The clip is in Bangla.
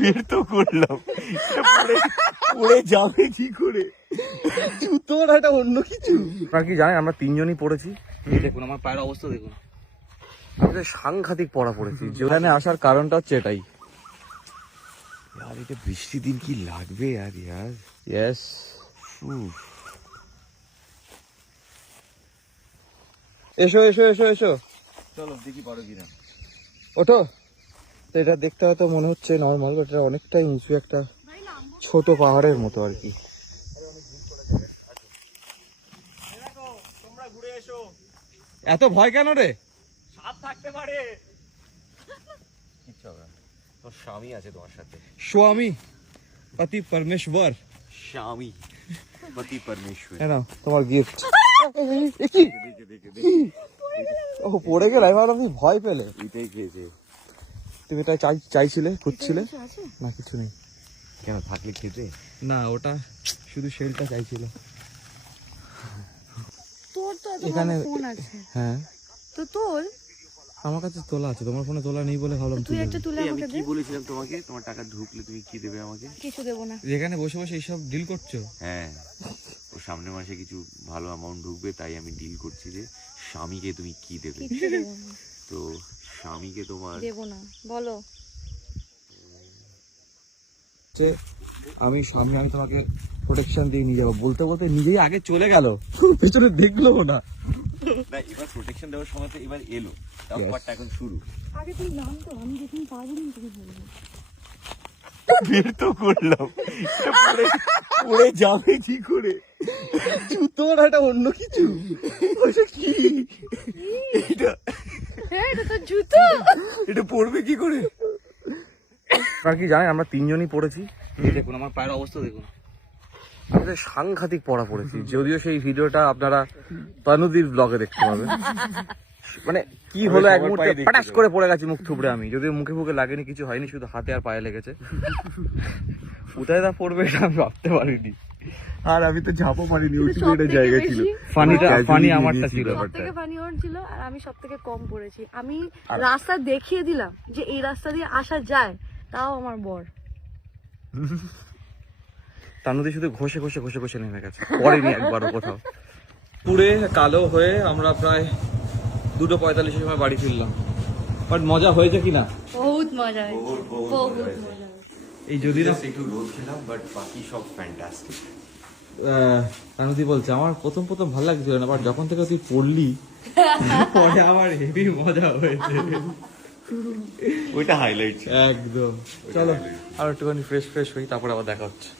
বের তো করলাম, পড়ে যাবে কি করে? জুতোর একটা অন্য কিছু। আর কি জানেন, আমরা তিনজনই পড়েছি। দেখুন আমার পায়ের অবস্থা দেখুন, আমাদের সাংঘাতিক পড়া পড়েছি। যেখানে আসার কারণটা হচ্ছে এটাই। यार এটা বৃষ্টি দিন কি লাগবে यार यार। यस এসো এসো এসো এসো, চলো দেখি পারো কিনা। ওঠো। তো এটা দেখতে হয়তো মনে হচ্ছে নর্মাল, বাট এটা অনেকটাই উঁচু একটা ছোট পাহাড়ের মতো আর কি। এত ভয় কেন রে? সাপ থাকতে পারে। কিচ্ছু হবে না, তোর স্বামী আছে তোমার সাথে। স্বামী পতি পরমেশ্বর। স্বামী পতি পরমেশ্বর। হ্যাঁ না তোমার গিফট। ও পড়ে গেল, আমি ভাবলাম তুমি ভয় পেলে। এটাই খেয়েছে। তুমি এটা চাইছিলে, খুঁজছিলে না? কিছু নেই। কেন থাকলে খেতে না, ওটা শুধু শেলটা চাইছিল। তোর তো এখানে ফোন আছে। হ্যাঁ তো তোর আমার কাছে তোলা আছে, তোমার ফোনে তোলা নেই বলে ভাবলাম তুই একটা তুলে আমাকে দে। কি বলেছিলাম তোমাকে, তোমার টাকা ঢুকলে তুমি কি দেবে আমাকে? কিছু দেব না। যেখানে বসে বসে এইসব ডিল করছো। হ্যাঁ, ও সামনের মাসে কিছু ভালো অ্যামাউন্ট ঢুকবে, তাই আমি ডিল করছি যে স্বামীকে তুমি কি দেবে। কিছু দেব না। তো স্বামীকে তোমার দেব না, বলো। আমি স্বামী, আমি তোমাকে প্রোটেকশন দিয়ে নিয়ে যাবো বলতে বলতে নিজেই আগে চলে গেল, পেছনে দেখলো না। না, এবার প্রোটেকশন দেওয়ার সময় তো এবার এলো, ব্যাপারটা এখন শুরু। আগে তুই নাম তো, আমি যখন পারবো না তোকে বলবো। বের তো করলাম, পড়ে যাবে কি করে? জুতোর একটা অন্য কিছু। ওইটা কি? এটা তো জুতো। এটা পড়বে কি করে? আর কি জানেন, আমরা তিনজনই পড়েছি। দেখুন আমার পায়ের অবস্থা দেখুন, আমাদের সাংঘাতিক পড়া পড়েছি। যদিও সেই ভিডিওটা আপনারা তানুদির ব্লগে দেখতে পাবেন। মানে কি হলো, এক মুহূর্তে পটাশ করে পড়ে গেছে মুখ থুবড়ে আমি। যদিও মুখে ফুকে লাগেনি, কিছু হয়নি, শুধু হাতে আর পায়ে লেগেছে। কোথায় তা পড়বে এটা আমি ভাবতে পারিনি। আর আমি তো ঝাপও মারিনি, ওইটুকু একটা জায়গা ছিল। ফানি আমারটা ছিল। সবথেকে ফানি ওর ছিল, আর আমি সবথেকে কম পড়েছি। আমি রাস্তা দেখিয়ে দিলাম যে এই রাস্তা দিয়ে আসা যায়, তাও আমার বর। তানুদি শুধু ঘষে ঘষে ঘষে ঘষে নেমে গেছে, পড়েনি একবারও কোথাও। পুরে কালো হয়ে আমরা প্রায় 2:45 সময় বাড়ি ফিরলাম। বাট মজা হয়েছে কিনা? বহুত মজা হয়েছে, বহুত মজা। এই যদি না একটু রোদ খেলাম, বাট বাকি সব ফ্যান্টাস্টিক। তানুদি বলছে আমার প্রথম প্রথম ভালো লাগছিল না, বাট যখন থেকে তুই পড়লি পরে আমার হেভি মজা হয়েছে। ওইটা হাইলাইট। একদম। চলো আর একটুখানি ফ্রেশ হই, তারপরে আবার দেখা হচ্ছে।